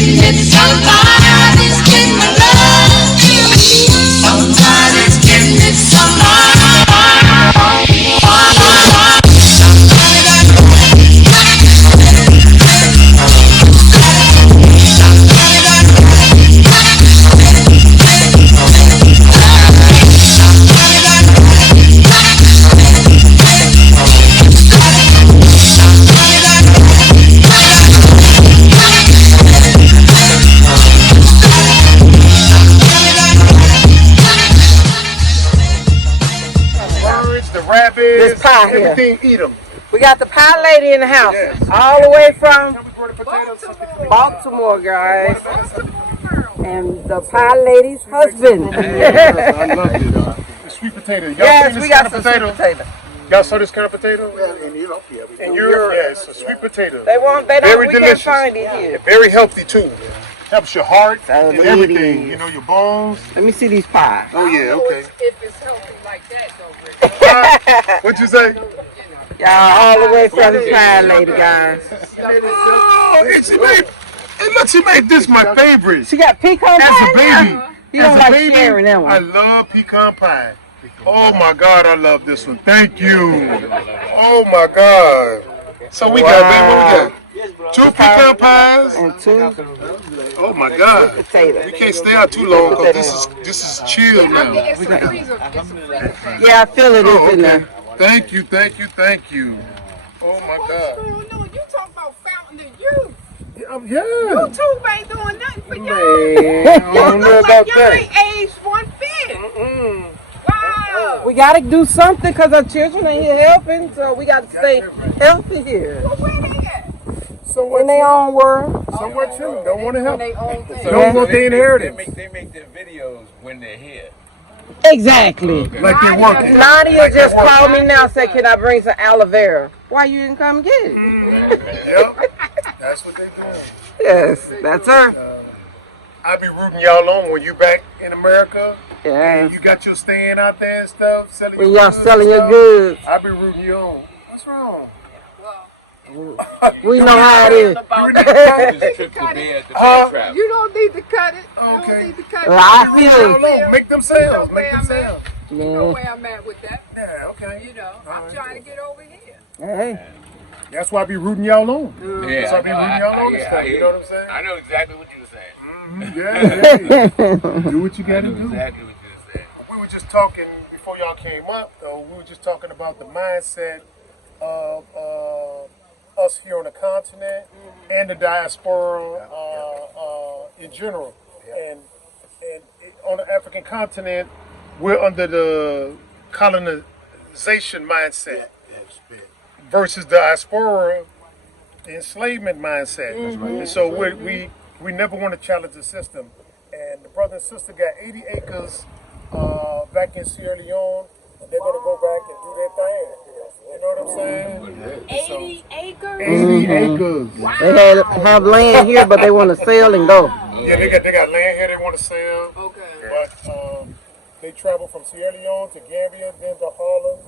getting it, somebody's getting my love. Somebody's getting it, This pie here. Everything, eat them. We got the pie lady in the house, Yes. all the way from Baltimore. Baltimore, guys. And the pie lady's husband. I love it. The sweet potato. Y'all Yes, seen this we got kind of some sweet potato. Y'all saw this kind of potato? Well, in Europe, yeah. In Europe, yeah, it's a sweet potato. They don't, Very we delicious. can't find it here. Very healthy too. Helps your heart and it everything. is. You know, your bones. Let me see these pies. Oh yeah, okay. If it's healthy like that, though, Rick. What'd you say? Y'all all the way from the pie lady, guys. Oh, she made this my favorite. She got pecan As pie? a baby. You As don't a like baby, sharing that one. I love pecan pie. Oh my God, I love this one. Thank you. Oh my God. So we got, baby, what we got? 2 pecan pies. And 2 Oh my God. potatoes. We can't stay out too long because this is chill now. It's a freezer. It's a freezer thing. Yeah, I feel it Oh, is in okay. there. Thank you, thank you, thank you. Oh my God. No, you talking about fountain of youth. Yeah. YouTube ain't doing nothing for y'all. Man, I don't know about Y'all that. ain't aged 1/5. Wow. We got to do something because our children ain't here helping, so we got to stay healthy here. Well, where they at? In their own world. Somewhere chilling. Don't want to help. They own thing. Don't want their inheritance. They make their videos when they're here. Exactly. Like they're working. Nadia just called me now, said, can I bring some aloe vera? Why you didn't come get it? Yep. That's what they do. Yes, that's her. I be rooting y'all on when you back in America. Yeah. You got your stand out there and stuff. Selling When your y'all goods selling and your stuff. goods, I be rooting you on. What's wrong? we know how it is. This trip to bear trap. You don't need to cut it. You Okay. don't need to cut it. Well, I You feel know it. where I'm Make them at. sales. You know Make where them I'm sales. at. You know where I'm at with that. Yeah, okay. You know, I'm trying to get over here. Hey, That's why I be rooting y'all on. Yeah, So I be rooting y'all on and yeah, stuff. You know what I'm saying? I know exactly what you were saying. Yeah. Do what you I gotta know do. exactly what you were saying. We were just talking before y'all came up, though. We were just talking about the mindset of us here on the continent and the diaspora in general. And on the African continent, we're under the colonization mindset versus the diaspora enslavement mindset. And so we never want to challenge the system. And the brother and sister got 80 acres back in Sierra Leone, and they're gonna go back and do their thing. You know what I'm saying? 80 acres? 80 acres. they have land here, but they want to sell and go. Yeah, they got land here they want to sell. Okay. But they traveled from Sierra Leone to Gambia, then to Harlem,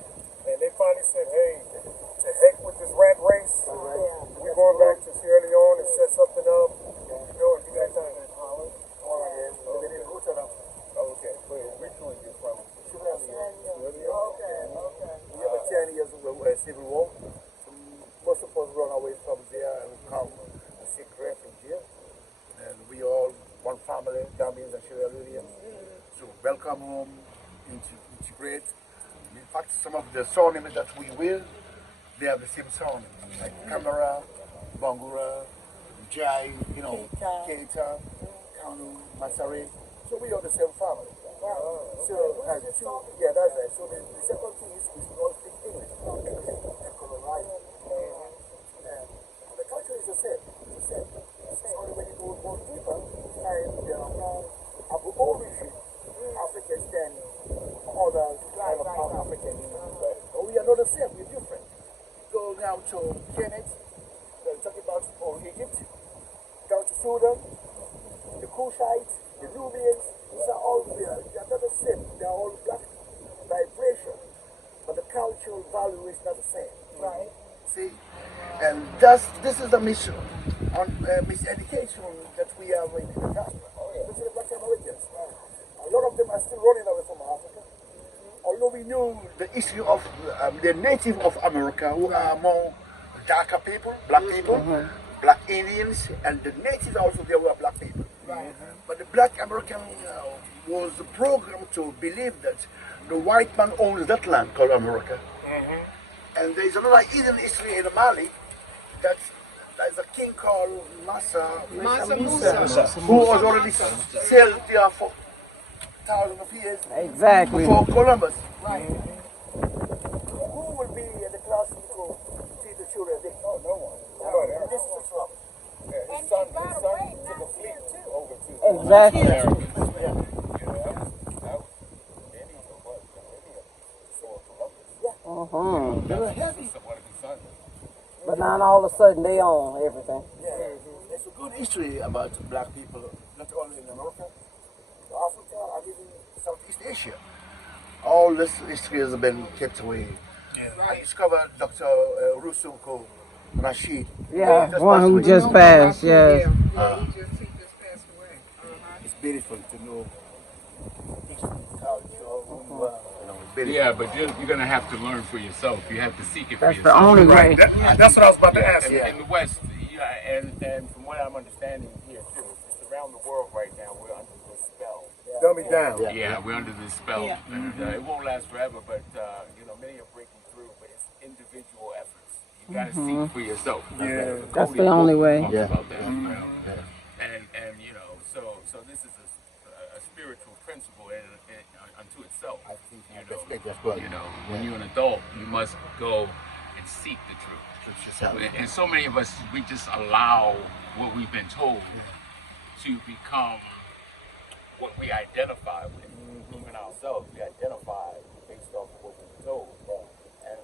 and they finally said, hey, to heck with this rat race. We're going back to Sierra Leone and set something up. You know, and do that thing in Harlem. They didn't go to them. Okay, but originally you're from Sierra Leone. Okay. We have a 10 years civil war. Most of us run away from there and come and seek refuge here. And we all one family, Gambians and Sierra Leoneans. So welcome home, integrate. In fact, some of the surnames that we wear, they have the same sound, like Camara, Bangura, Jai, Keita, Kanu, Masari. So we are the same family. So, yeah, that's right. So the second thing is we all speak English. And colonize. And the culture is the same. It's the same. Only when you go more deeper, and Abu origin, Africans than other kind of Africans. But we are not the same. We're different. Go now to Kemet, they're talking about Egypt, down to Sudan, the Kushites, the Nubians. These are all there. They are not the same. They are all black vibration, but the cultural value is not the same. Right. See, and this is the mission. on miseducation that we have in the diaspora. Especially the Black Americans. A lot of them are still running away from Africa. Although we knew the history of the native of America, who are more darker people, black people, black Indians, and the natives also they were black people. But the Black American was programmed to believe that the white man owns that land called America. And there is another hidden history in Mali that there's a king called Musa, who was already sailed there for thousands of years Exactly. before Columbus. Who will be in the class to teach the children this? Oh, no one. This is the trouble. His son took a fleet over to Exactly. America. They were heavy. But now all of a sudden they own everything. There's a good history about black people, not only in America, Africa, and even Southeast Asia. All this history has been kept away. I discovered Dr. Rusuko Rashid. Yeah, Just one passed who away. just passed, yes. He just passed away. It's beautiful to know history, culture, who you are. It's beautiful. Yeah, but you're going to have to learn for yourself. You have to seek it for That's yourself. the only way. That's what I was about to ask. In the West, and from what I'm understanding here too, it's around the world right now. We're under this spell. Dumb it down. Yeah, we're under this spell, and it won't last forever. But many are breaking through. But it's individual efforts. You got to seek for yourself. Yeah. That's the only way. Talks about that, and so this is a spiritual principle unto itself. I think that's well. When you're an adult, you must go and seek the truth. And so many of us, we just allow what we've been told to become what we identify with. Even ourselves, we identify based off of what we've been told. And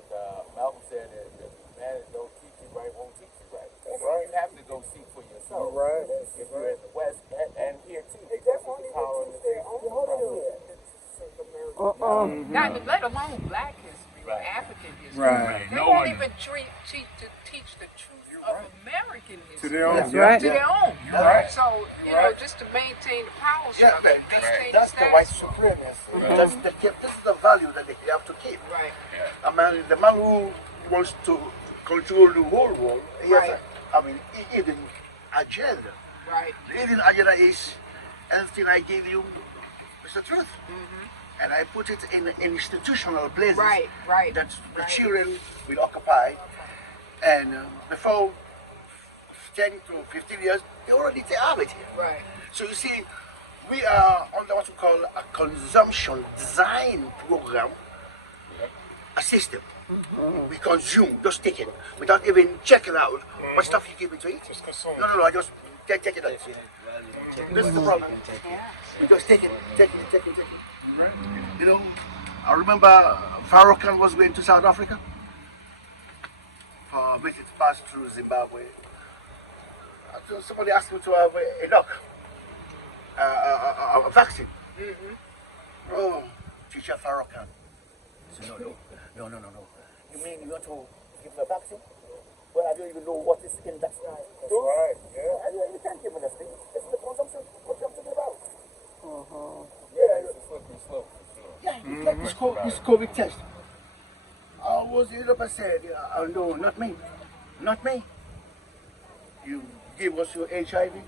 Malcolm said that the man that don't teach you right won't teach you right. You have to go seek for yourself. Right. If you're in the West and here too. Not let alone black history, or African history. Right. They No won't one- even teach the truth of American history. To their own. That's right. To their own. Right. So, just to maintain the power structure, maintain That's the the white status quo. supremacy. This is the value that they have to keep. Right. The man who wants to control the whole world, he has a hidden agenda. Right. The hidden agenda is everything I give you is the truth. And I put it in institutional places Right. that the children will occupy. And before 10 to 15 years, they already have it here. Right. So you see, we are under what we call a consumption design program, a system. We consume, just take it, without even checking out what stuff you give me to eat. Just consume. No, I just take it out. This is the problem. We just take it. I remember Farrakhan was going to South Africa for a visit pass through Zimbabwe. Somebody asked me to have a knock, a vaccine. Oh, teacher Farrakhan. I said, no. You mean you want to give me a vaccine? Well, I don't even know what is in that. That's right. Yeah. You can't give me that thing. This is the consumption. What you have to do about? It's a slippery slope for sure. Yeah, you get this COVID test. I was in up and said, no, not me. You give us your HIV, you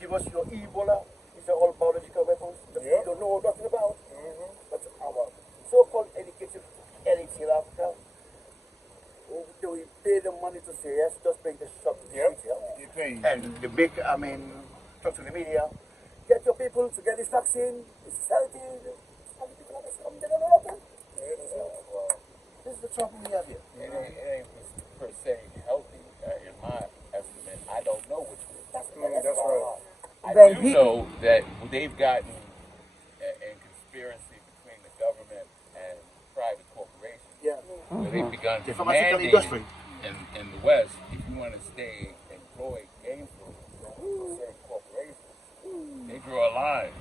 give us your Ebola. These are all biological weapons that we don't know nothing about. But our so-called educated elite in Africa, we pay them money to say yes, just bring the shop to the street here. Get paid. And the big, talk to the media, get your people to get this vaccine, it's healthy. And the people they don't know nothing. This is the trouble we have here. It ain't per se healthy, in my estimate. I don't know which it is. That's right. I do know that they've gotten a conspiracy between the government and private corporations. Yeah. Where they've begun to Pharmaceutical mandate industry. in the West, if you want to stay employed gainfully with certain corporations, they draw a line,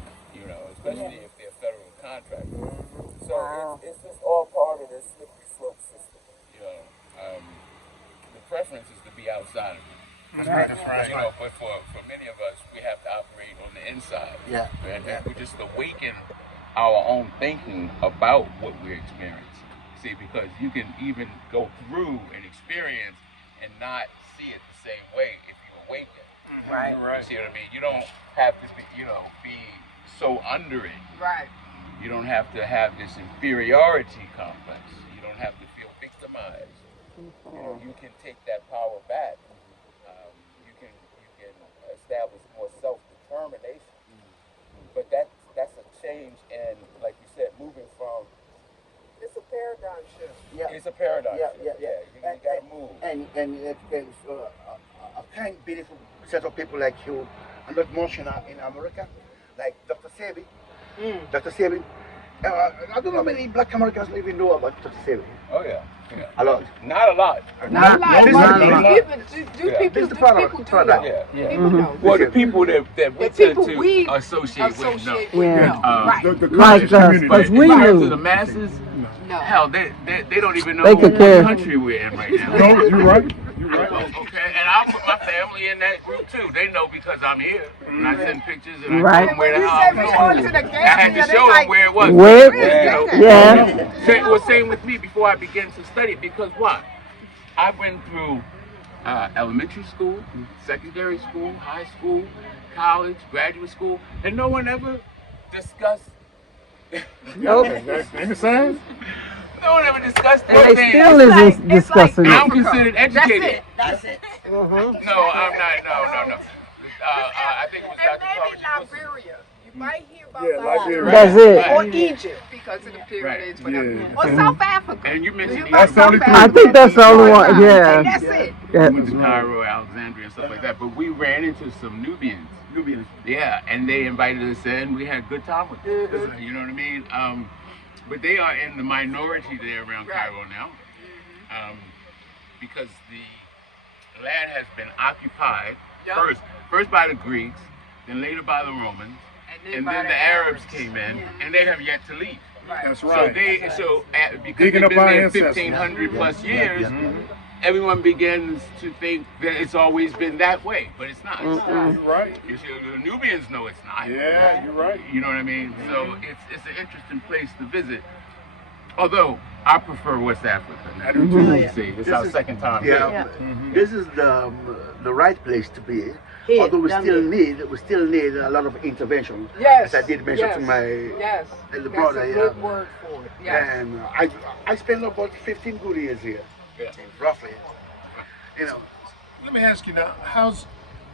especially if they're federal contractors. So it's just all part of this slippery slope system. The preference is to be outside of it. You know, but for many of us, we have to operate on the inside. Yeah. And we just awaken our own thinking about what we're experiencing. See, because you can even go through an experience and not see it the same way if you awaken. Right. You see what I mean? You don't have to be, be so under it. Right. You don't have to have this inferiority complex. You don't have to feel victimized. You can take that power back. You can establish more self-determination. But that's a change in, like you said, moving from. It's a paradigm shift. Yeah. It's a paradigm Yeah, shift. yeah. You gotta move. And there's a kind beautiful set of people like you, and not much in America, like Dr. Sebi. Dr. Sebi. I don't know how many black Americans even know about Dr. Sebi. Oh yeah. A lot. Not a lot. Not like This people is do the product. know. Yeah. People know. Well, the people that we The tend people to we associate with know. Yeah. Right. The Like conscious us, community. because But we in terms knew. of the masses, No. hell, they don't even know They what could care. country we're in right now. No, you're right. You're right. Okay, and I'll put my family in that group too. They know because I'm here. And I send pictures and I Right. tell them where the You hell say I'm we're going. going to the I had Gambia, to show them where it was. Where? Well, same with me before I began to study because what? I went through elementary school, secondary school, high school, college, graduate school, and no one ever discussed. Nope. Ain't it sad? No one ever discussed And they anything. still isn't discussing And I'm it. considered educated. That's it. No, I'm not. No. I think it was And Dr. maybe Carter. Liberia. You might hear about Yeah, Liberia. That's it. Or Egypt because of the pyramids. Right. Whatever. Yeah. Or South Africa. And you mentioned hear about That's the only South three. I Africa. think that's the only one. And Yeah. that's it. Yeah. We went to Cairo, Alexandria, and stuff like that. But we ran into some Nubians. Yeah, and they invited us in. We had a good time with them. You know what I mean? But they are in the minority there around Cairo now, because the land has been occupied first by the Greeks, then later by the Romans, and by then the Arabs came in, and they have yet to leave. That's So right. because Digging they've up been our there ancestors. 1,500 plus years, everyone begins to think that it's always been that way, but it's not. You're right. The Nubians know it's not. Yeah, you're right. You know what I mean? So it's an interesting place to visit. Although I prefer West Africa. I do too. See, it's our second time here. Yeah. This is the right place to be. Although we still need a lot of intervention. Yes. As I did mention to my Yes. little That's brother. a good word for it. Yes. And I spent about 15 good years here, roughly. You know. Let me ask you now,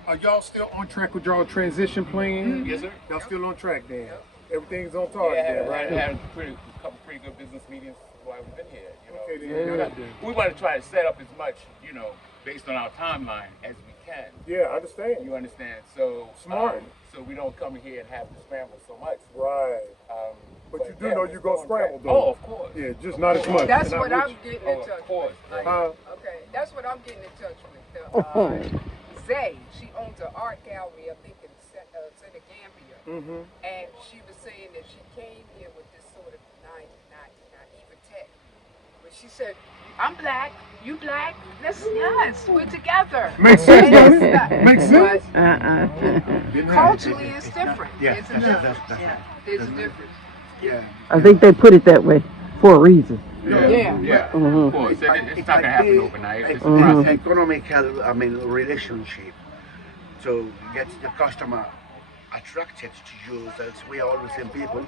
are y'all still on track with y'all transition plan? Yes, sir. Y'all still on track then? Everything's on target Yeah, then, right? I had a couple pretty good business meetings while we've been here. Okay, You know, then. we want to try to set up as much, based on our timeline as we can. Yeah, I understand. You understand? So Smart. So we don't come here and have to scramble so much. Right. But you do know we're you go still on track. scramble though. Oh, of course. Yeah, just not as much. That's Not what with I'm you. getting Oh, in of touch course. with. Huh? Okay, that's what I'm getting in touch with. Zay, she owns an art gallery, I think, in Senegambia. And she was saying that she came here with this sort of naivete. But she said, I'm black, you black, yes, we're together. Makes sense, And doesn't it's not- it? Makes sense. But culturally, it's different. Yeah, There's a that's difference. right. There's a difference. Yeah. I think they put it that way for a reason. Yeah. Of course. It's not gonna happen overnight. It's a It's process. economical, relationship to get the customer attracted to you. That's we are all the same people.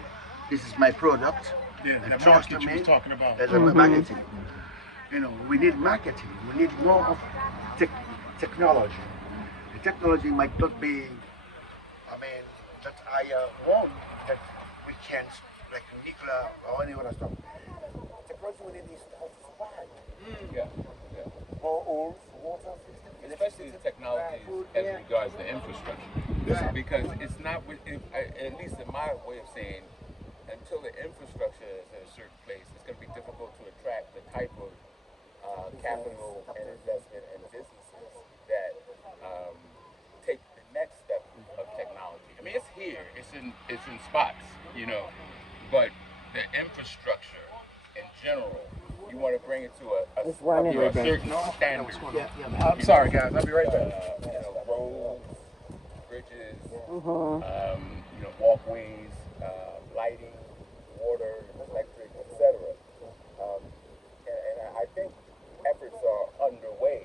This is my product. Yeah, and that trust market you me. was talking about. That's marketing. We need marketing. We need more of technology. The technology might not be, that I want that we can, like nuclear or any other stuff. Technology we need is to help survive. Yeah. More oil, water, Especially the technologies as regards the infrastructure. Because it's not, at least in my way of saying, until the infrastructure is in a certain place, it's going to be difficult to attract the type of capital and investment and businesses that take the next step of technology. I mean, it's here, it's in spots, but the infrastructure in general You want to bring it to a running. certain standard. I'm sorry, guys. I'll be right back. Roads, bridges, walkways, lighting, water, electric, etc. And I think efforts are underway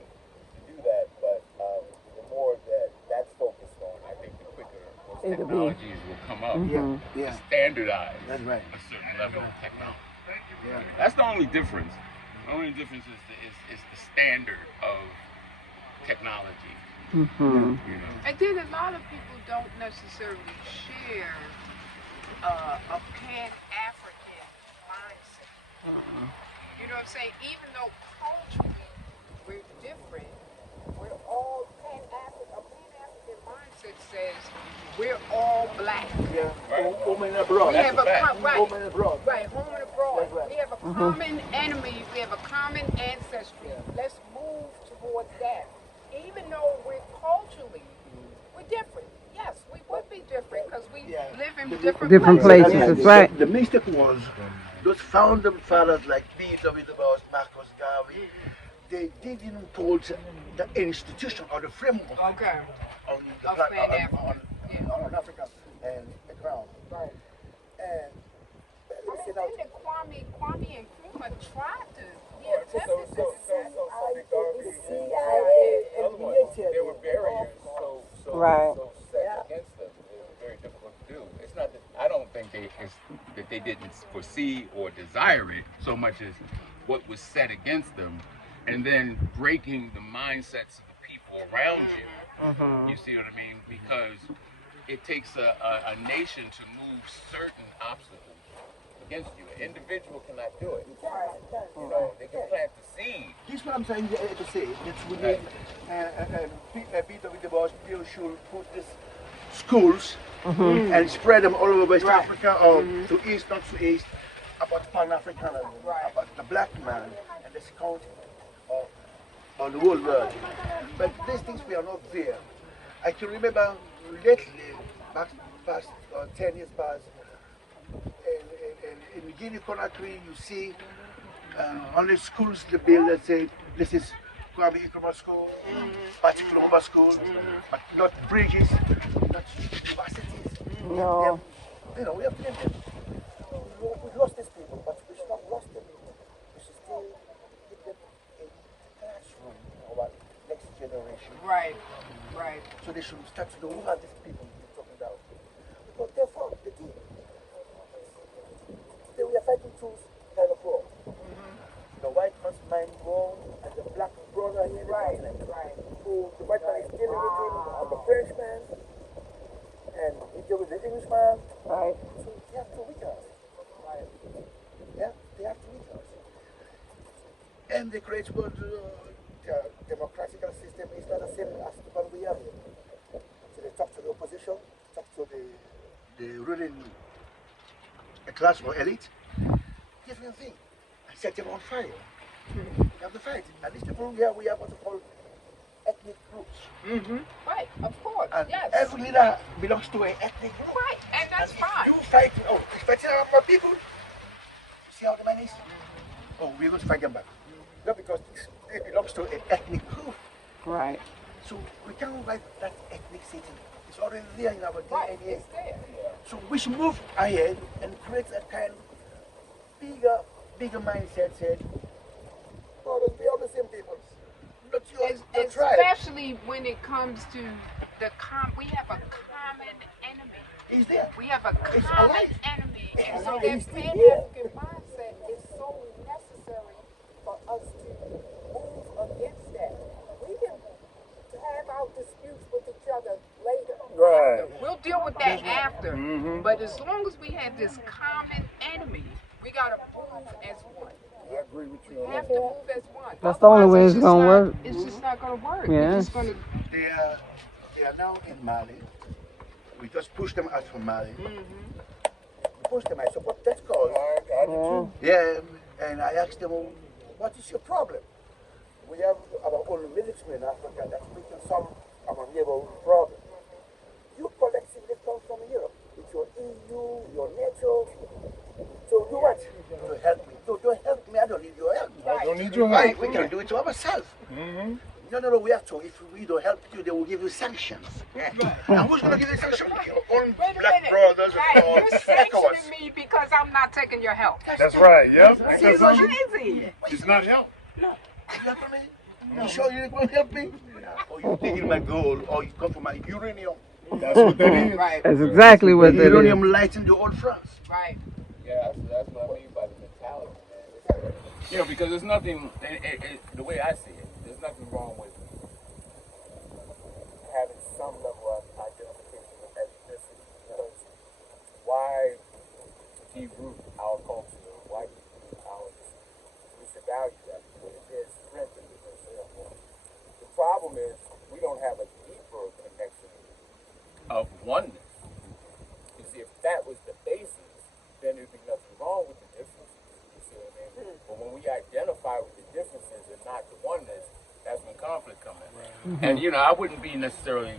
to do that, but the more that's focused on, I think the quicker those technologies will come up to standardize a certain level of technology. That's the only difference. The only difference is the standard of technology. And then a lot of people don't necessarily share a pan-African mindset. You know what I'm saying? Even though culturally we're different, we're all pan-African. A pan-African mindset says we're all black. Yeah. Home and abroad. We have Home and abroad. Right, home and abroad. Right. We have a common enemy. We have a common ancestry. Let's move towards that. Even though we're culturally, we're different. Yes, we would be different because we live in different places. That's right. The mistake was those founding fathers like B.W. Du Bois, Marcus Garvey, they didn't put the institution or the framework on the Of Pan-African. on Africa and the ground. Right. And I think that Kwame and Nkrumah tried to There were barriers so set against them. It was very difficult to do. It's not that I don't think that they didn't foresee or desire it so much as what was set against them, and then breaking the mindsets of the people around you. You see what I mean? Because it takes a nation to move certain obstacles against you. An individual cannot do it. You know, they can plant the seed. this is what I'm trying to say. That we need B.W. Du Bois should put these schools and spread them all over West Africa or to East, not to East, about Pan-Africanism, about the black man and this country or the whole world. But these things we are not there. I can remember lately, past 10 years past, in Guinea Conakry, you see on the schools they build that say this is Kwame Nkrumah School, Particular School, but not bridges, not universities. No. You know, we have to name them. We lost these people, but we should not lost them. We should still keep them in the classroom of our next generation. Right. So they should start to know who are these people we're talking about. Because they're from the deep. They were fighting tools kind of war. The white man's mind war and the black brother here in the continent. Who the white man is dealing with him, and the Frenchman, and he deal with the Englishman. Right. So they have to weaken us. Yeah, they have to weaken us. And they create what the democratical system is not the same as the one we have here. So they talk to the opposition, talk to the ruling class or elite, different thing, and set them on fire. You have to fight. And these people here, we have what we call ethnic groups. Right, of course. And Yes. every leader belongs to an ethnic group. Right, and that's And fine. if you fight, it's fighting our people. You see how the man is? Oh, we're going to fight them back. Not because it belongs to an ethnic group. Right. So we can't write that ethnicity. It's already there in our Right, DNA. it's there. So we should move ahead and create a kind of bigger mindset. Said, oh, let's be all the same people. Not yours, the tribe. Especially when it comes to we have a common enemy. He's there. We have a It's common alive. enemy. It's And so alive. that It's still Pan-African mindset is so necessary for us to move against that. We can have our disputes with each other later. Right. We'll deal with that after. But as long as we have this common enemy, we gotta move as one. I agree with you We on have that. to move as one. That's the only Otherwise, way it's just gonna not- work. It's just not gonna work. Yes. We're just gonna They are now in Mali. We just pushed them out from Mali. We pushed them. I said, what that's called? Yeah, and I asked them, well, what is your problem? We have our own military in Africa that we can solve our neighborhood problem. You collectively come from Europe with your EU, your NATO. So do what? To help me. Don't help me. I don't need your help. need your Right, help. we can do it to ourselves. Mm-hmm. No, we have to. If we don't help you, they will give you sanctions. Yeah. And who's going to give you sanctions? Your own Wait a black minute. brothers Hey, or you're ECOWAS. sanctioning me because I'm not taking your help. That's right. Yep. That's Because right. Crazy. it's not help. You help me? You sure you going to help me? Or you taking my gold, or you come from my uranium. That's what that is. Right, That's exactly what that is. Uranium lighting the old France. right. Yeah, that's what I mean by the mentality, man. You know, because there's nothing, the way I see it, there's nothing wrong with having some level of identification with ethnicity. Because why deroot our culture? Why deroot our, we should value that because there's strength in it. The problem is we don't have a deeper connection of oneness. You see, if that was the basis, then there'd be nothing wrong with the differences. You see what I mean? But when we identify with the differences and not the oneness, that's when conflict comes in. Right. And you know, I wouldn't be necessarily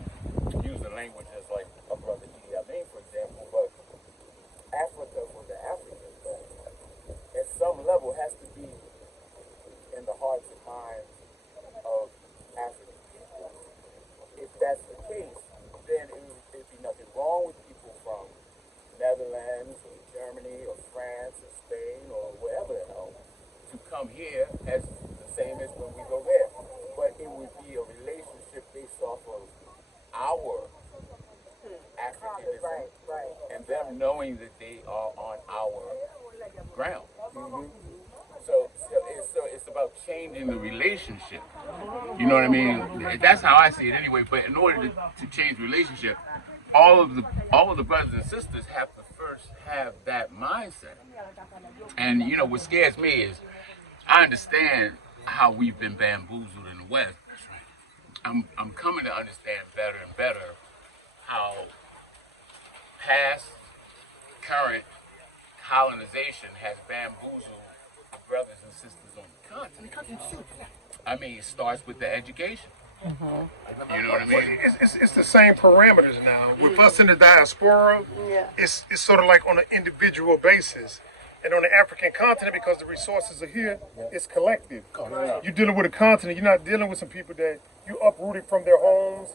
using language as like a brother Idi Amin, for example, but Africa for the Africans, at some level, has to be in the hearts and minds of African people. If that's the case, then it'd be nothing wrong with people from Netherlands or Germany or France or Spain or wherever the hell to come here as the same as when we go there. But it would be a relationship based off of our Africanism and them knowing that they are on our ground. Mm-hmm. So it's about changing the relationship. You know what I mean? That's how I see it anyway. But in order to change relationship, all of the brothers and sisters have to first have that mindset. And you know what scares me is I understand how we've been bamboozled in the West. I'm coming to understand better and better how past, current colonization has bamboozled the brothers and sisters on the continent. I mean, it starts with the education. You know what I mean? It's the same parameters now. With us in the diaspora, it's sort of like on an individual basis. And on the African continent, because the resources are here, it's collective. You're dealing with a continent. You're not dealing with some people that you uprooted from their homes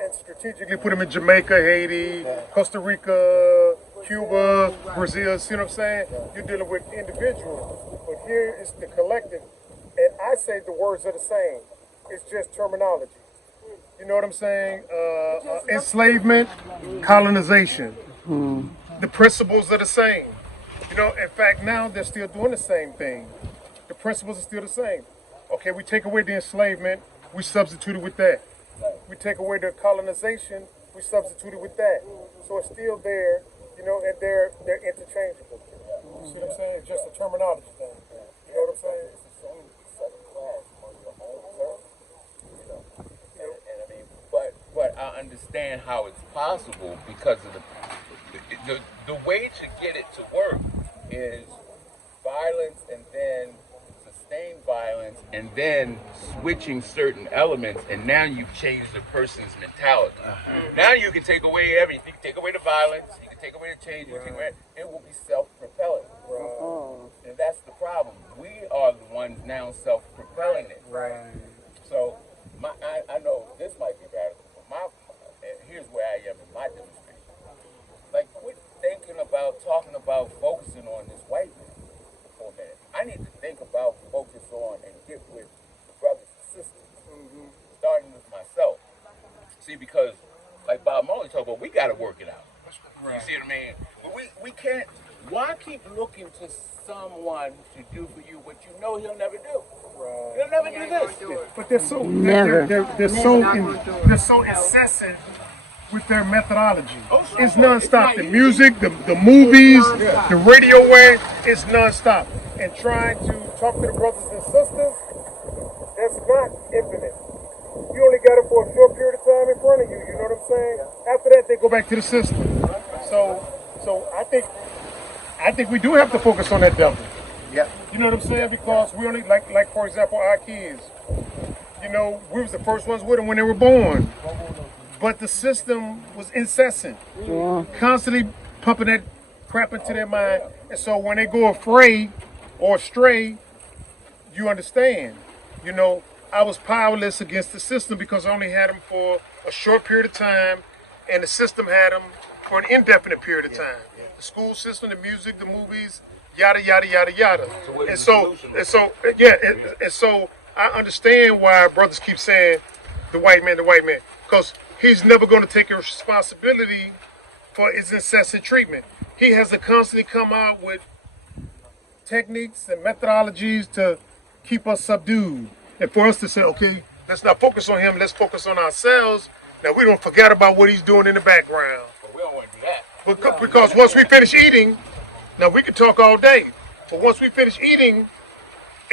and strategically put them in Jamaica, Haiti, Costa Rica, Cuba, Brazil. See what I'm saying? You're dealing with individuals. But here it's the collective. And I say the words are the same. It's just terminology. You know what I'm saying? Enslavement, colonization. The principles are the same. You know, in fact, now they're still doing the same thing. The principles are still the same. Okay, we take away the enslavement, we substitute it with that. We take away the colonization, we substitute it with that. So it's still there, you know, and they're interchangeable. You see what I'm saying? It's just a terminology thing. You know what I'm saying? It's the same second class on your own terms. You know, And I mean, but I understand how it's possible because of the way to get it to work is violence and then sustained violence and then switching certain elements, and now you've changed the person's mentality. Now you can take away everything. You can take away the violence, you can take away the change, you can take away, it will be self-propelling. And that's the problem. We are the ones now self-propelling it. So I know this might be radical, but here's where I am in my demonstration. Like, quit thinking about, talking about, focusing on this white man for a minute. I need to think about, focus on, and get with the brothers and sisters, starting with myself. See, because, like Bob Marley talked about, we got to work it out. You see what I mean? But we can't, why keep looking to someone to do for you what you know he'll never do? He'll never do this. But they're so Never. they're so incessant with their methodology. It's nonstop. The music, the movies, the radio wave, it's nonstop. And trying to talk to the brothers and sisters, that's not infinite. You only got it for a short period of time in front of you. You know what I'm saying? After that, they go back to the system. So I think we do have to focus on that devil. Yeah. You know what I'm saying? Because we only like for example our kids. You know, we was the first ones with them when they were born. But the system was incessant, constantly pumping that crap into their mind. And so when they go afraid or astray, you understand, you know, I was powerless against the system because I only had them for a short period of time, and the system had them for an indefinite period of time. The school system, the music, the movies, yada yada yada yada. And so I understand why brothers keep saying the white man, because he's never going to take a responsibility for his incessant treatment. He has to constantly come out with techniques and methodologies to keep us subdued. And for us to say, okay, let's not focus on him, let's focus on ourselves. Now we don't forget about what he's doing in the background. But we don't want to do that. Because once we finish eating, now we can talk all day, but once we finish eating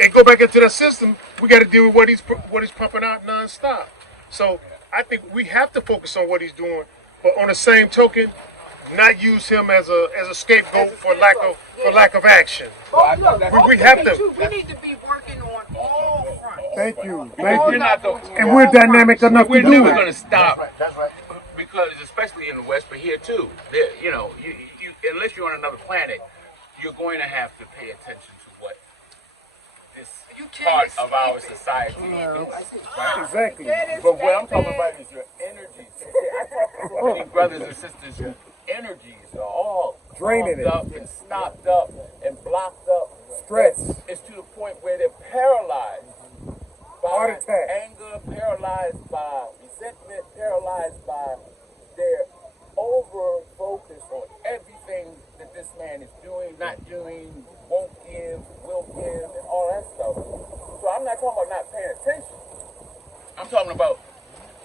and go back into the system, we got to deal with what he's pumping out nonstop. So I think we have to focus on what he's doing, but on the same token, not use him as a scapegoat for lack of action. We have to. We need to be working on all fronts. Thank you. And we're dynamic enough to we're do never it. going to stop. That's right. Because especially in the West, but here too, you know, you unless you're on another planet, you're going to have to pay attention to what this part of our society is. Right? Exactly. But what I'm talking about is your energy. So many brothers and sisters whose energies are all Draining clogged up and stopped up and blocked up. Stress. It's to the point where they're paralyzed by Heart attack. anger, paralyzed by resentment, paralyzed by their over focus on everything that this man is doing, not doing, won't give, will give, and all that stuff. So I'm not talking about not paying attention. I'm talking about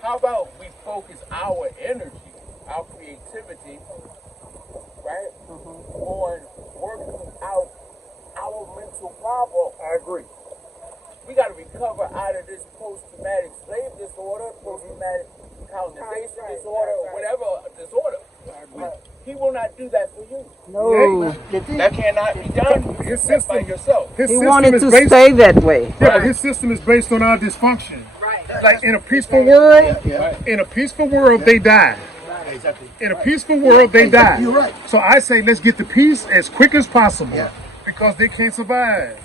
how about we focus our energy, our creativity, right, on working out our mental problem. I agree. We got to recover out of this post-traumatic slave disorder, post-traumatic colonization disorder, or whatever disorder. He will not do that for you. No. That cannot be done His just by system, yourself. his He system wanted is to based, stay that way. Yeah, but his system is based on our dysfunction. Right. Like in a peaceful world, they die. Exactly. In a peaceful world, they die. You're right. So I say let's get the peace as quick as possible because they can't survive.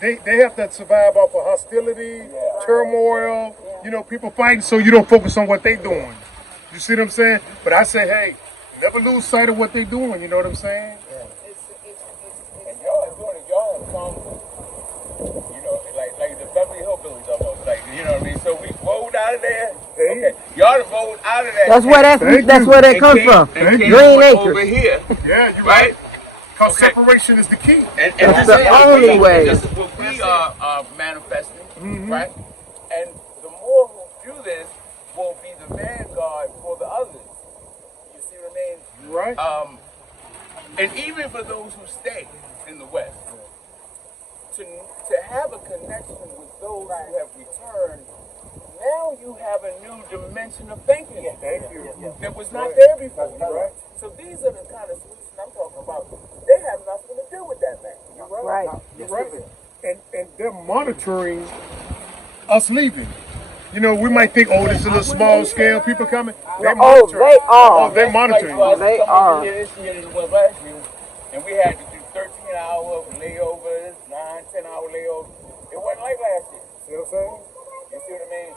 They have to survive off of hostility, turmoil, you know, people fighting, so you don't focus on what they doing. You see what I'm saying? But I say, hey, never lose sight of what they doing, you know what I'm saying? And y'all are doing it, y'all are some, you know, like the Beverly Hillbillies almost, like, you know what I mean? So we rolled out of there. Okay, y'all have rolled out of that. That's where that comes from. And came Green over Acres. here, Yeah, you're right? right. Because Okay. separation is the key. And That's this the is only way. This is what we are manifesting, right? And the more who do this will be the vanguard for the others. You see what I mean? You're right. And even for those who stay in the West, to have a connection with those who have returned, now you have a new dimension of thinking. Thank you. That was not there before. Right. So these are the kind of solutions I'm talking about. They have nothing to do with that man. Right. You're right. And they're monitoring us leaving. You know, we might think, oh, this is a little small scale, people coming. They monitor. they are. Oh, they're monitoring. Like, They some are. year this year than it was last year, and we had to do 13-hour layovers, 9-10-hour layovers. It wasn't like last year. You know what I'm saying? You see what I mean?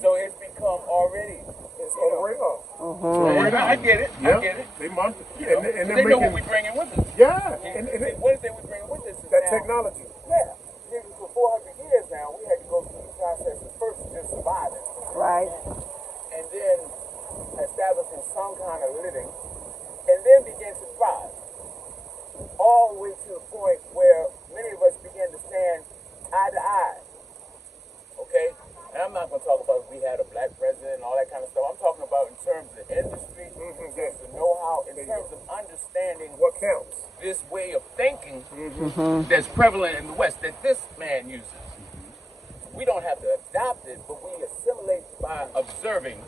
So it's become already. It's on the radar. I get it. I get it. They monitor. You know, And they they're know what making, we bringing with us. yeah. And One thing we bringing with us is that now, technology. Yeah. Maybe for 400 years now, we had to go through the process of first just surviving, Right. and then establishing some kind of living, and then begin to thrive. All the way to the point where many of us began to stand eye to eye. Okay? And I'm not going to talk about if we had a black president and all that kind of stuff. I'm talking about in terms of industry, in terms of know-how, in terms of understanding What counts? this way of thinking that's prevalent in the West that this man uses. We don't have to adopt it, but we assimilate by observing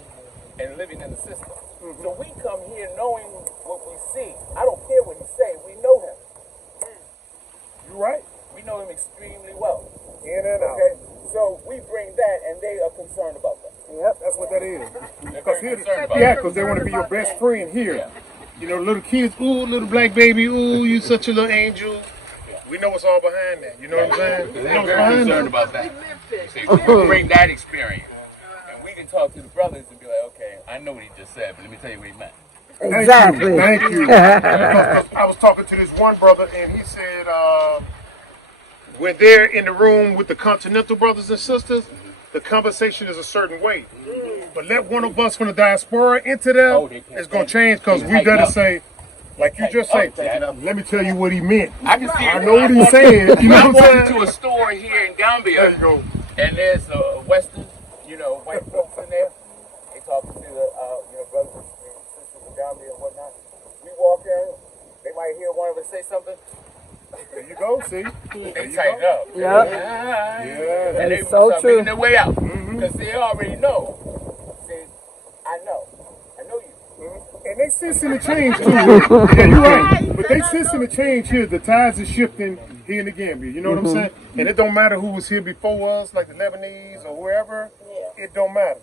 and living in the system. So we come here knowing what we see. I don't care what he say. We know him. You're right. We know him extremely well. In and out. Okay? So we bring that, and they are concerned about that. Yep, that's what that is. They're Because very concerned about yeah, that. because they want to be your best friend here. You know, little kids, ooh, little black baby, ooh, you such a little angel. We know what's all behind that. You know what I'm saying? We know They're what's very behind concerned that. about that. We lived it. See, we bring that experience, and we can talk to the brothers and be like, okay, I know what he just said, but let me tell you what he meant. Exactly. Thank you. Because I was talking to this one brother, and he said when they're in the room with the continental brothers and sisters, the conversation is a certain way. But let one of us from the diaspora into there, it's going to change because we got to say, like you just say, let me tell you what he meant. I can see it. I know what he's saying. You know I'm what I'm walking saying? to a store here in Gambia, There you go. and there's a Western, White folks in there, they talking to the, brothers and sisters of Gambia and whatnot. We walk in, they might hear one of us say something. There you go. See? they tighten up. Yep. Yeah. And they It's so start true. making their way out because they already know. Say, I know you. And they sensing the change too. Yeah, you're right. But they sensing the change here. The tides are shifting here in the Gambia. You know what I'm saying? And it don't matter who was here before us, like the Lebanese or whoever. It don't matter.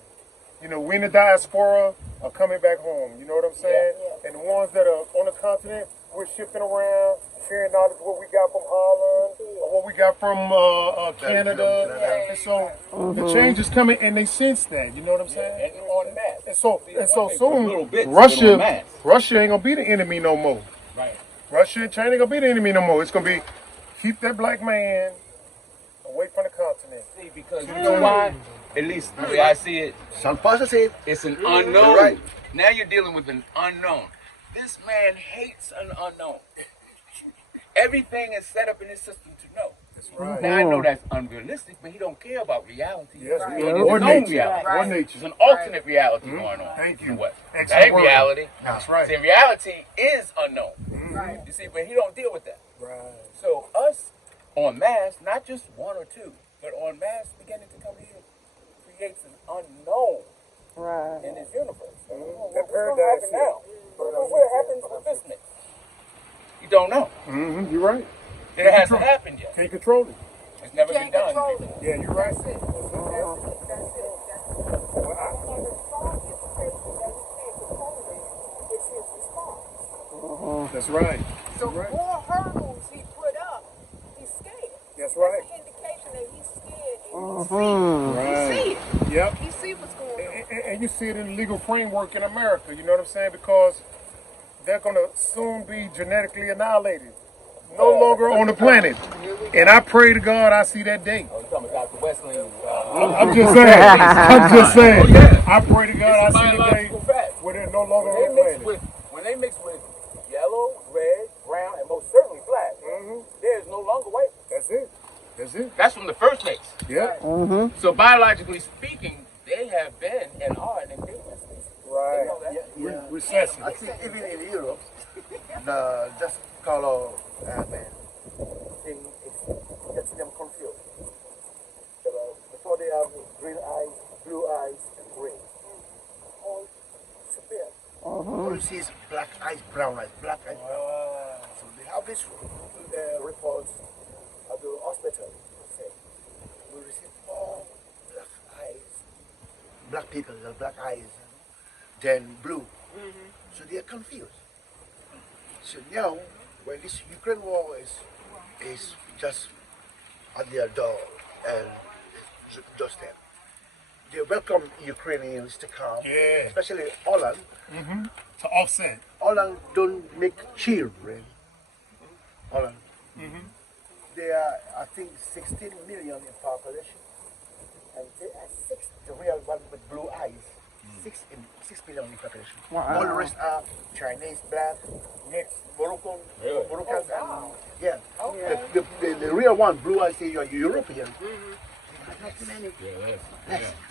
We in the diaspora are coming back home. You know what I'm saying? And the ones that are on the continent, we're shifting around, sharing knowledge what we got from Holland or what we got from Canada. And so the change is coming, and they sense that. You know what I'm saying? And on mass. And so Little soon, bits, little mass. Russia ain't gonna be the enemy no more. Right. Russia and China ain't gonna be the enemy no more. It's gonna be keep that black man away from the continent. See, because you know why? At least the way I see it, Some pastor say, it's an unknown. Right. Now you're dealing with an unknown. This man hates an unknown. Everything is set up in his system to know. That's right. Now I know that's unrealistic, but he don't care about reality. Yes, He we only are. Or his own nature. reality. Or nature. There's an alternate reality going on. Thank you. In what? Excellent That ain't word. reality. That's right. See, reality is unknown. Right. You see, but he don't deal with that. Right. So us on mass, not just one or two, but on mass beginning to come here, creates an unknown Right. in this universe. That What's going to paradise happen now? What happens with this nigga? You don't know. You're right. It hasn't happened yet. Can't control it. It's never been Can't done. control it. Yeah, you're right. That's it. That's it. That's right. So Right. more hurdles he put up, he's scared. That's right. That's an indication that he's scared Right. and he see it. Yep. He see what's going on. And you see it in the legal framework in America, you know what I'm saying? Because they're going to soon be genetically annihilated. No longer on the planet. And I pray to God I see that day. Oh, you're talking about Dr. Wesley. I'm just saying. I'm just saying. I pray to God I It's a see the day biological fact. where they're no longer When on they the mix planet. when they mix with yellow, red, brown, and most certainly black, there's no longer white. That's it. That's it. That's from the first mix. Yeah. So biologically speaking, they have been and are an indigenous species. Right. You know that? Recessive. I think even in Europe, the just color man thing gets them confused. Before they have green eyes, blue eyes, and green. All severe. All you see is black eyes, brown eyes, black eyes, brown eyes. So they have this reports at the hospital. Say, we receive all black eyes, black people, black eyes, then blue. So they are confused. So now, when this Ukraine war is just at their door and just them, they welcome Ukrainians to come, Yeah. especially Holland. To offset. Holland don't make children. Holland. They are, I think, 16 million in population, and they are the real one with blue eyes. 6 million in population. Wow. All the rest are Chinese, black, mixed, Moroccan, Moroccans, and yeah. The real one, blue eyes, say you're European.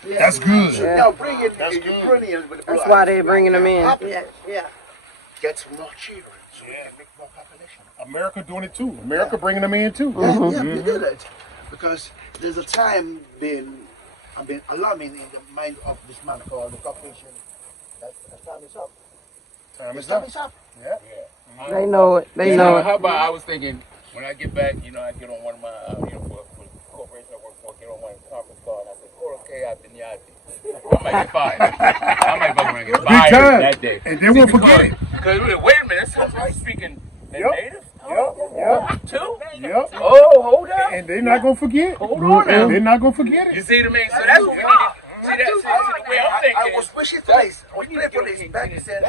That's good. So now bring in the Ukrainians with the blue That's why eyes. they're bringing them in. Get more children, so we can make more population. America doing it too. America bringing them in too. Yeah, we did it. Because there's a time been alarming in the mind of this man called the Caucasian. That time is up. Time is Time up. is up. Yeah. They know it. They know it. How about I was thinking when I get back, I get on one of my, for the corporation I work for, get on one conference call and I said, okay, I've been yachting. I might get fired. I might fucking get Big fired time. that day. And they won't forget it. Because wait a minute, I'm speaking in Yep. native Yep. too. Yep. they're not gonna forget. Hold on now. They're not gonna forget it. You see what I mean? So that's what we need to see. That's the way I'm thinking. I was wishing for this. I was praying for this. Back and said,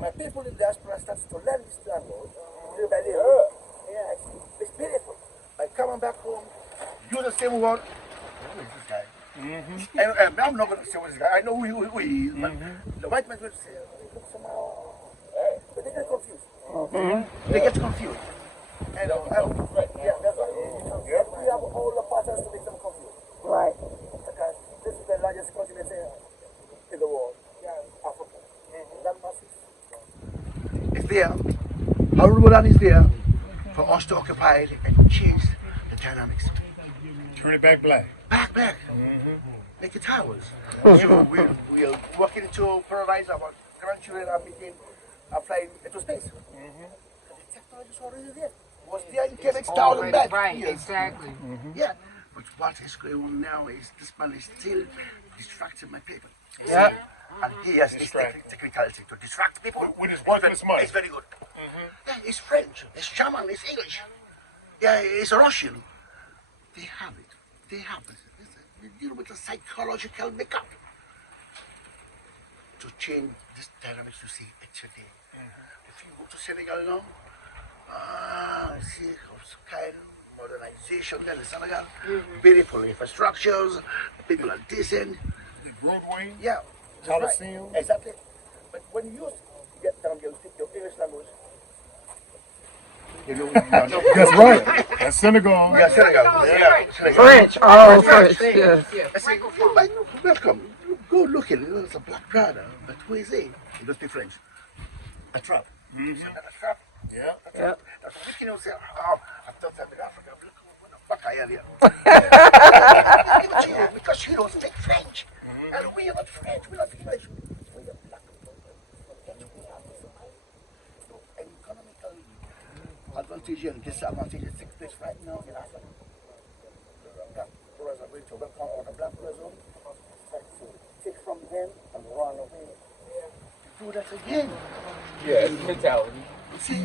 my people in the diaspora started to learn this language. Little by little. Yeah, it's beautiful. I come back home, use the same word. Who is this guy? And I'm not going to say what this guy. I know who he is, but the white man will say, somehow. But they get confused. They get confused. And yeah, that's right. We have all the patterns to make them confused. Right. Because this is the largest continent in the world, Africa. That massive. It's there. Our Ramadan is there for us to occupy it and change the dynamics. Turn it back black. Back. Make it towers. So we are walking into paradise. Our grandchildren are meeting, are flying into space. The technology is already there. Was there in Quebec 1,000 back Right, years. exactly. Yeah. But what is going on now is this man is still distracting my people. Yep. And he has this technicality to distract people. With his worthless money. It's very good. Yeah, it's French, it's German, it's English. Yeah, it's Russian. They have it. They have it. They deal with the psychological makeup to change this dynamics you see today. If you go to Senegal now, see some kind of modernization there in Senegal, beautiful infrastructures, people are decent. The roadway. Yeah. Coliseum. Right. Exactly. But when you get down there, you take your English language. That's right. That's Senegal. Yeah, Senegal. Yeah, Senegal. French. Oh, French. Yeah. I say, you might welcome. Go look at it. There's a black brother, but who is he? He doesn't speak French. A trap. A trap. Yeah. Yep. That's what we can say. Oh, I thought that in Africa. What the fuck I am here? Because she don't speak French. And we are not French. We're not English. We are black. Economical advantage and disadvantage takes place right now in Africa. Black brothers are going to welcome all the black brothers. Take from them and run away. Do that again. Yeah, it's mentality. See, I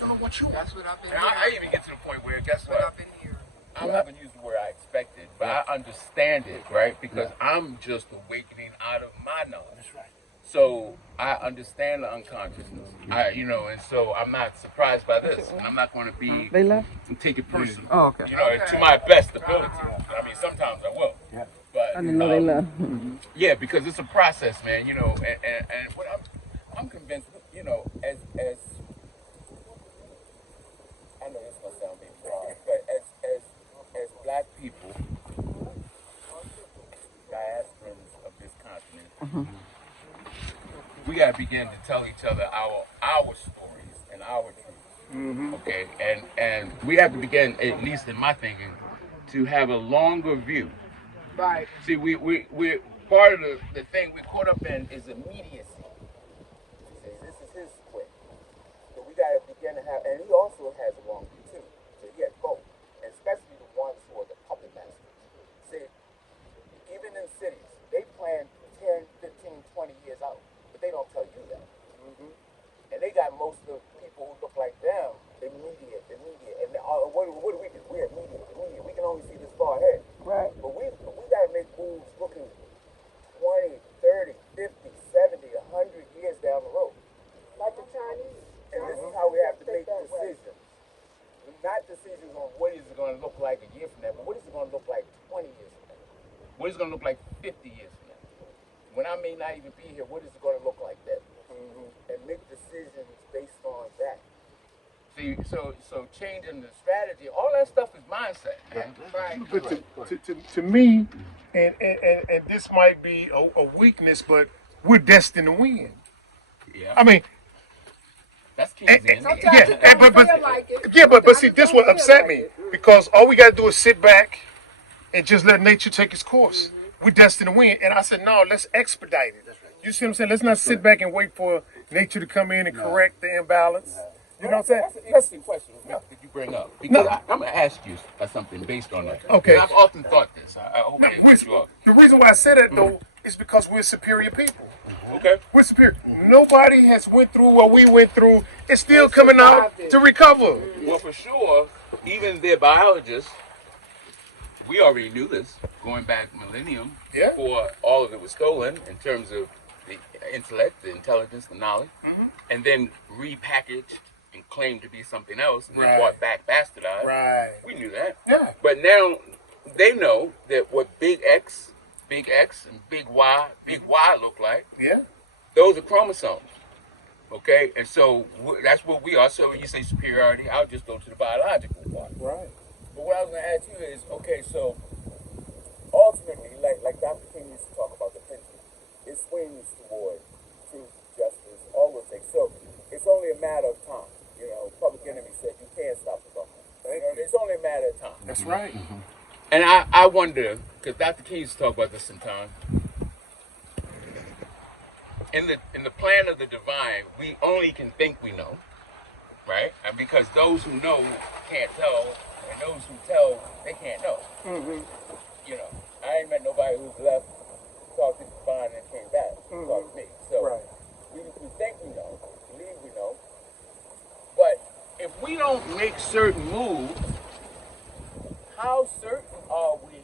don't know what you want. That's what I've been And hearing. I even get to the point where, guess That's what what? I've been hearing. I'm not going to use the word I expected, but I understand it, right? Because I'm just awakening out of my knowledge. That's right. So I understand the unconsciousness, and so I'm not surprised by this, and I'm not going to be They left? take it personal. Oh, okay. To my best ability. I mean, sometimes I will. Yeah. But I didn't know they left. yeah, because it's a process, man. And what I'm convinced, as I know this gonna sound maybe wrong, but as black people, diasporans of this continent, we gotta begin to tell each other our stories and our truths. Okay, and we have to begin, at least in my thinking, to have a longer view. Right. See, we're part of the thing we're caught up in is immediacy. This is his way. So we gotta begin to have, and he also has a long view too. So he has both, and especially the ones who are the puppet masters. See, even in cities, they plan 10, 15, 20 years out, but they don't tell you that. And they got most of the people who look like them immediate. And what do we do? We're immediate. We can only see this far ahead. Right. But we got to make moves looking 20, 30, 50, 70, 100 years down the road. Like the Chinese. And this is how we have to make decisions. Not decisions on what is it going to look like a year from now, but what is it going to look like 20 years from now? What is it going to look like 50 years from now? When I may not even be here, what is it going to look like then? And make decisions based on that. See, so changing the strategy, all that stuff is mindset, man. Right. But to me, and this might be a weakness, but we're destined to win. Yeah. I mean, That's Keynesian. but see, this what upset me because all we gotta do is sit back and just let nature take its course. We're destined to win, and I said, no, let's expedite it. You see what I'm saying? Let's not sit back and wait for nature to come in and correct the imbalance. You know what I'm saying? That's an interesting question that you bring up. Because I'm going to ask you something based on that. Okay. I've often thought this. I hope I didn't cut you off. The reason why I said that, though, is because we're superior people. Okay. We're superior. Nobody has went through what we went through. It's still coming out to recover. Well, for sure, even their biologists we already knew this going back millennium Yeah. before all of it was stolen in terms of the intellect, the intelligence, the knowledge, and then repackaged and claimed to be something else and then Right. brought back bastardized. Right. We knew that. Yeah. But now they know that what big X, and big Y look like, Yeah. those are chromosomes. Okay? And so that's what we are. So when you say superiority, I'll just go to the biological part. Right. But what I was going to ask you is, okay, so ultimately, like Dr. King used to talk about the pendulum, it swings toward truth, justice, all those things. So it's only a matter of time. You know, Public Enemy said you can't stop the government. You know, it's only a matter of time. That's right. And I wonder, because Dr. King used to talk about this sometime, in the plan of the divine, we only can think we know, right? And because those who know can't tell, and those who tell, they can't know. You know, I ain't met nobody who's left, talked to the divine, and came back, talked to me. So Right. we think we know, believe we know, but if we don't make certain moves, how certain are we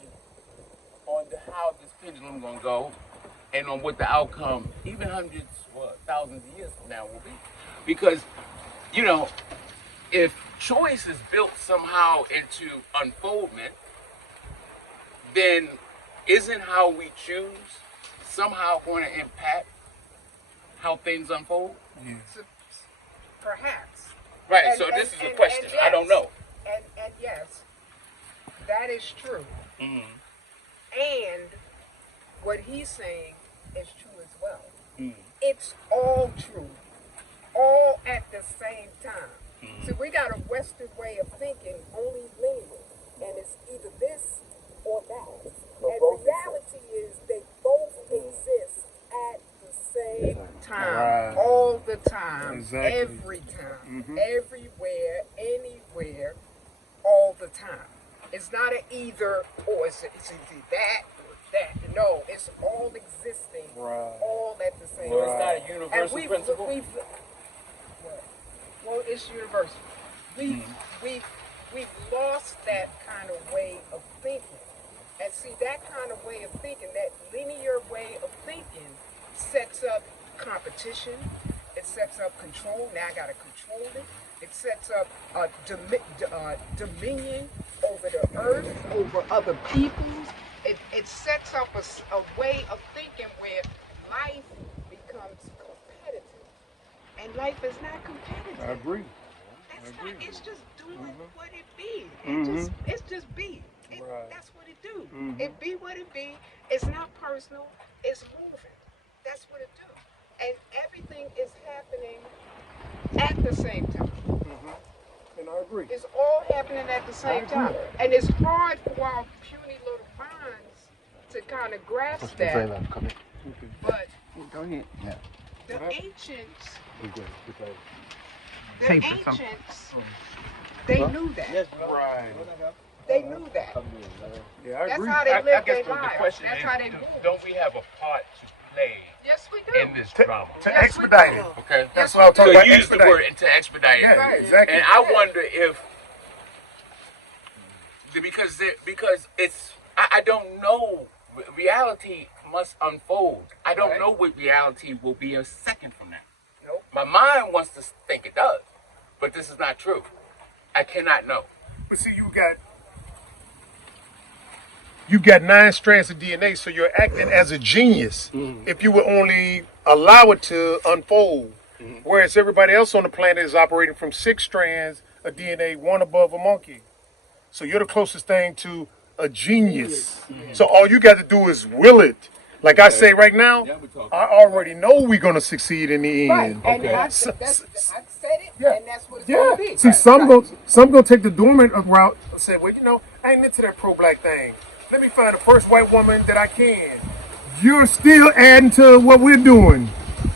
on how this pendulum gonna go, and on what the outcome, even hundreds, thousands of years from now, will be? Because, you know, if choice is built somehow into unfoldment, then isn't how we choose somehow going to impact how things unfold? Perhaps. Right. And- so and- this is a and- question. and I don't yes. know. And yes, that is true. Mm-hmm. And what he's saying is true as well. Mm-hmm. It's all true, all at the same time. Mm-hmm. So we got a Western way of thinking, only linear, and it's either this or that. And reality is they both exist at the same time, Right. all the time, Exactly. every time, everywhere, anywhere, all the time. It's not an either or, it's either that or that. No, it's all existing, Right. all at the same So time. it's not a And universal principle? Well, it's universal. We've lost that kind of way of thinking. And see, that kind of way of thinking, that linear way of thinking, sets up competition. It sets up control. Now I got to control it. It sets up dominion over the earth, over other peoples. It sets up a way of thinking where life becomes competitive. And life is not competitive. I agree. That's not, it's just doing what it be. It's just be. Right. That's what it do. It be what it be. It's not personal. It's moving. That's what it do. And everything is happening at the same time. And I agree. It's all happening at the same time. And it's hard for our puny little minds to kind of grasp that. But Go ahead. the ancients, they knew that. Right. They knew that. Yeah, I That's agree. how they I live guess their the lives. question That's is, how they move. don't we have a part to play Yes, we do. in this drama? To Yes, we expedite do. it. Okay? That's what I'm So talking about. use the Expedite. word and to expedite it. Yeah, Right. exactly. And I wonder if, because it's, I don't know, reality must unfold. I don't Right. know what reality will be a second from now. Nope. My mind wants to think it does, but this is not true. I cannot know. But see, you've got 9 strands of DNA, so you're acting as a genius if you would only allow it to unfold. Whereas everybody else on the planet is operating from 6 strands of DNA, one above a monkey. So you're the closest thing to a genius. So all you got to do is will it. Like I say right now, Yeah, we're talking. I already know we're going to succeed in the Right. end. And Okay. I said it, Yeah. and that's what it's Yeah. going to be. See, some gonna take the dormant route and say, well, I ain't into that pro-black thing. Let me find the first white woman that I can. You're still adding to what we're doing.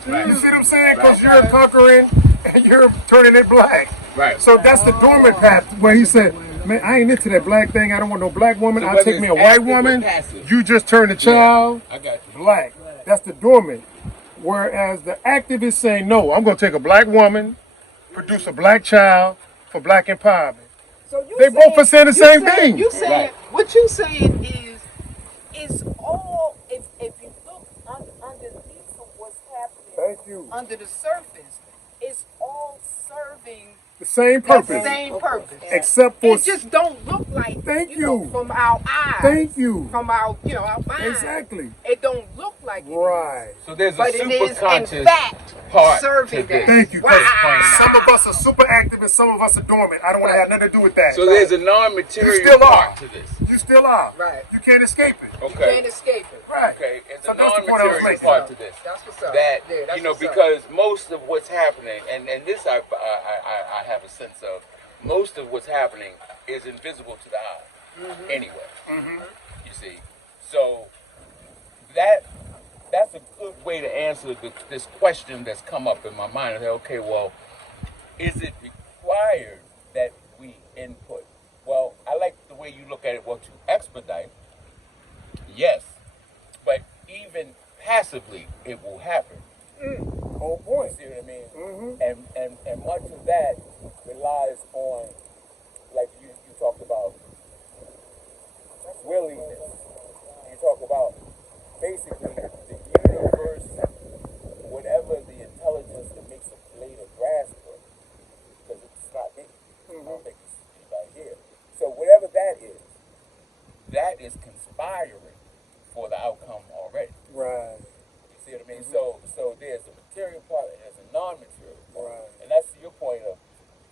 Right. You see what I'm saying? Because you're conquering and you're turning it black. Right. So that's the dormant path where he said, man, I ain't into that black thing. I don't want no black woman. So I'll whether take me a it's white active or woman. passive. You just turn the child I got you. black. That's the dormant. Whereas the active is saying, no, I'm going to take a black woman, produce a black child for black empowerment. So you They both are saying the you same saying- thing. You saying Right. what you saying is it's all if you look underneath of what's happening Thank you. under the surface, it's all serving The same the purpose. same purpose. Except for It just don't look like Thank know, you. from our eyes. Thank you. From our our mind. Exactly. It don't look like it is. Right. So there's a But it is in superconscious fact part serving to this. that. Thank you. 'cause Wow. Some of us are super active and some of us are dormant. I don't want to have nothing to do with that. So there's a You non-material still are. part to this. You still are. Right. You can't escape it. You Okay. can't escape it. Right. Okay. It's So a that's the point I was non-material making. part to this. That's what's up. That Yeah, that's what's up. because most of what's happening, and this I have a sense of, most of what's happening is invisible to the eye. Anyway, you see, so that's a good way to answer this question that's come up in my mind. I say, okay, well, is it required that we input? Well, I like the way you look at it. Well, to expedite, yes, but even passively, it will happen. Whole point. See what I mean? And much of that relies on, like you talked about, willingness. You talk about basically the universe, whatever the intelligence that makes it later grasp it, because it's not me. I don't think it's anybody here. So whatever that is conspiring for the outcome already. Right. You see what I mean? So there's a material part and there's a non-material part. Right. And that's your point of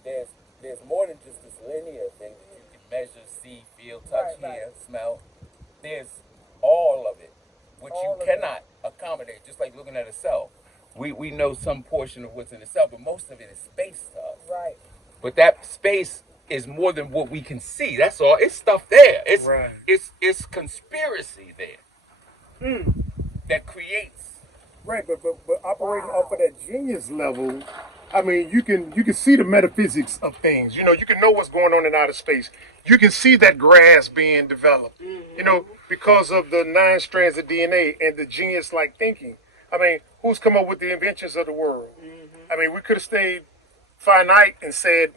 there's more than just this linear thing that you can measure, see, feel, touch, Right, hear, smell. There's all of it, which All you of cannot accommodate, just like looking at a cell. We know some portion of what's in the cell, but most of it is space to us. Right. But that space is more than what we can see. That's all. It's stuff there. It's Right. it's conspiracy there that creates. Right, but operating off of that genius level, I mean, you can see the metaphysics of things. You know, you can know what's going on in outer space. You can see that grass being developed. You know, because of the 9 strands of DNA and the genius-like thinking. I mean, who's come up with the inventions of the world? I mean, we could have stayed finite and said,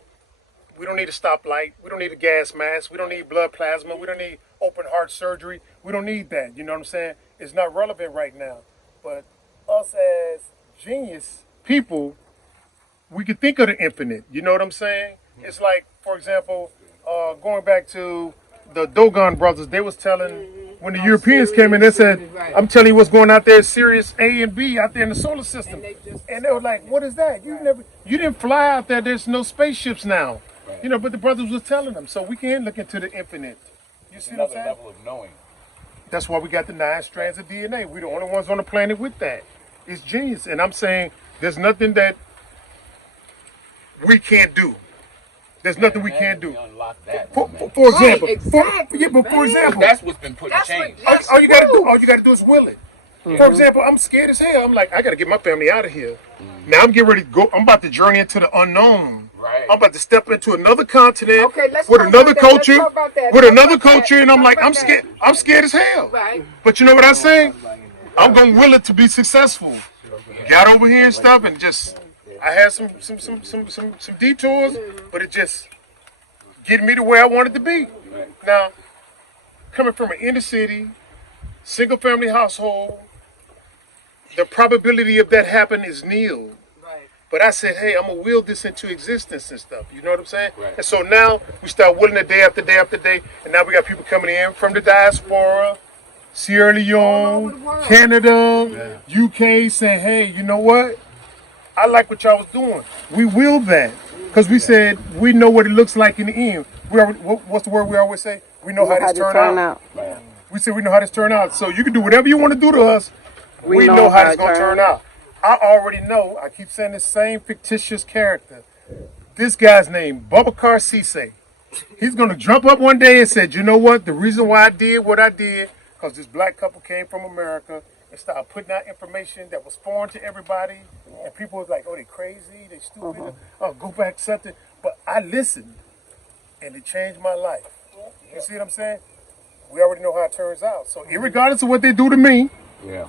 we don't need a stoplight. We don't need a gas mask. We don't need blood plasma. We don't need open heart surgery. We don't need that. You know what I'm saying? It's not relevant right now. But us as genius people, we can think of the infinite. You know what I'm saying? It's like, for example, going back to the Dogon brothers, they was telling, when the Europeans came in, they said, I'm telling you what's going out there, Sirius A and B out there in the solar system. And they were like, what is that? You didn't fly out there. There's no spaceships now. You know, but the brothers was telling them. So we can look into the infinite. You see what I'm Another saying? level of knowing. That's why we got the 9 strands of DNA. We're the only ones on the planet with that. It's genius. And I'm saying there's nothing that we can't do. There's nothing we can't do. Unlock that. For man. example, exactly, for example, That's what's been put in That's what- change. that's all you gotta do is will it. For example, I'm scared as hell. I'm like, I gotta get my family out of here. Now I'm getting ready to go. I'm about to journey into the unknown. Right. I'm about to step into another continent Okay, let's with talk another about that. Let's culture, talk about that. with Talk another about that. culture, and I'm Talk like, about I'm that. scared. I'm scared as hell. Right. But you know what I say? I'm gonna will it to be successful. Got over here and stuff, and just I had some detours, but it just getting me to where I wanted to be. Now, coming from an inner city, single family household, the probability of that happening is nil. Right. But I said, hey, I'm gonna will this into existence and stuff. You know what I'm saying? Right. And so now we start willing it day after day after day, and now we got people coming in from the diaspora, Sierra Leone, Canada, UK, saying, hey, you know what? I like what y'all was doing. We will that because we said we know what it looks like in the end. We already, what's the word we always say? We know how this turn out. We said we know how this turn out. So you can do whatever you want to do to us. We know how it's gonna turn out. I already know. I keep saying the same fictitious character. This guy's named Boubacar Cisse. He's gonna jump up one day and say, you know what? The reason why I did what I did, because this black couple came from America and started putting out information that was foreign to everybody, and people was like, oh, they crazy, they stupid. Oh, go back to something. But I listened, and it changed my life. You see what I'm saying? We already know how it turns out. So, irregardless of what they do to me, Yeah.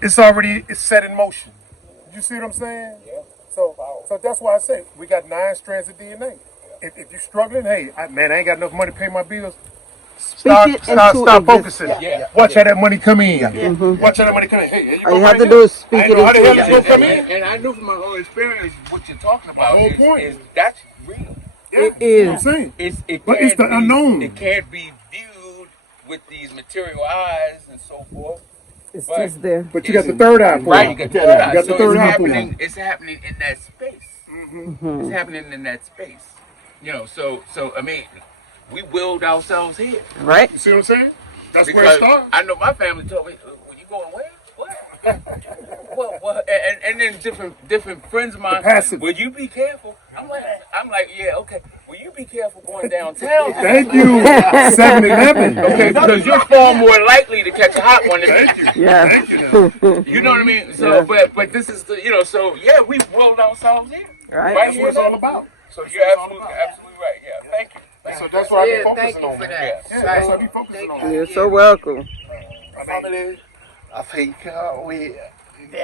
it's set in motion. You see what I'm saying? Yeah. So that's why I say we got 9 strands of DNA. if you're struggling, hey, man, I ain't got enough money to pay my bills. Speak Start into focusing. Yeah. Watch how that money come in. Watch how that money come in. Hey, here you All go you have right to here. do is I speak ain't it know how the hell into it's gonna come existence. in. And I knew from my own experience what you're talking about whole point. is that's real. Yeah, It you know is. what I'm saying? It But it's can't the unknown. It can't be viewed with these material eyes and so forth. It's But- just there. But you got the third eye. Right, you got the third eye. You got the So third it's eye. happening. It's happening in that space. It's happening in that space. You know, so I mean, we willed ourselves here Right? You see what I'm saying? That's where it because starts. I know my family told me, "When you going where? What? What?" And then different friends of mine. passive. Will you be careful? I'm like, yeah, okay. Will you be careful going downtown? Thank you. 7-Eleven. Okay, because you're far more likely to catch a hot one than me. Thank you. Yeah. Thank you. You know what I mean? So, but this is the, you know, so yeah, we willed ourselves here. Right. Right That's here what it's all about. So you're absolutely right. Yeah, thank you. So that's why I be Yeah, focusing thank you on for that. that. Yeah, that's why I be focusing on You're that. so welcome. Family, I think we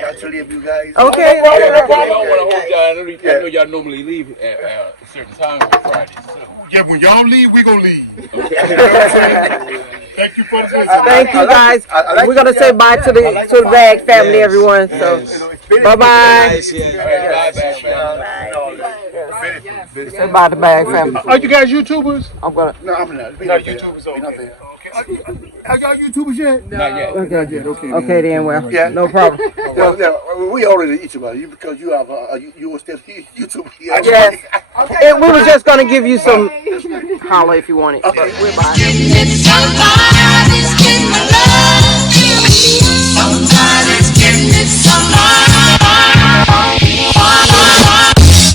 got to leave you guys. Okay. I don't want to hold y'all. I know y'all normally leave at a certain time on Fridays too. Yeah, when y'all leave, we gonna leave. Okay. Thank you for the Thank you guys. We're gonna say bye to the BAG family, everyone. So bye bye. Say bye to BAG family. Are you guys YouTubers? I'm gonna. No, I'm not. No, YouTubers. Okay. Are y'all YouTubers yet? Not yet. Not yet. Okay. Okay then. Well, Yeah. no problem. Well, we already each other. You because you have you were still YouTube. Yes. And we were just gonna give you some holler if you want it. But we're bye. It's somebody's getting my love.